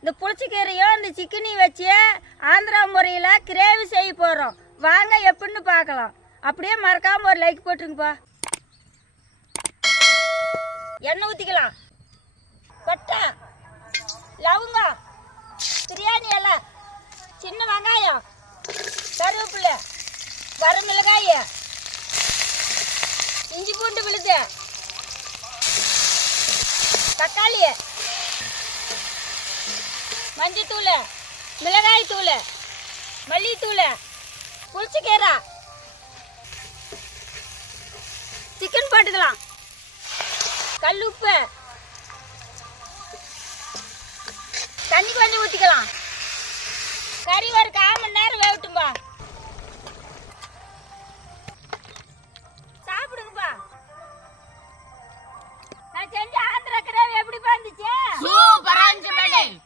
இந்த புளிச்சக்கீரையும் இந்த சிக்கனையும் வச்சு ஆந்திரா முறையில் கிரேவி செய்ய போகிறோம். வாங்க எப்படின்னு பார்க்கலாம். அப்படியே மறக்காமல் ஒரு லைக் போட்டுருங்கப்பா. எண்ணெய் ஊற்றிக்கலாம். பட்டை, லவங்கம், பிரியாணி இலை, சின்ன வெங்காயம், கருவேப்பிலை, வரமிளகாய், இஞ்சி பூண்டு விழுது, தக்காளி, மஞ்சத்தூள், மிளகாய் தூள், மல்லித்தூள், புளிச்சக்கீரை, சிக்கன் போட்டுக்கலாம். கல் உப்பு, தண்ணி கொஞ்சம் ஊற்றிக்கலாம். கறி ஒரு 1/4 மணி நேரம் வேகட்டும்பா. சாப்பிடுங்கப்பா. நான் செஞ்ச ஆந்திரா கிரேவி எப்படி இருந்துச்சு? சூப்பரா இருந்துச்சு.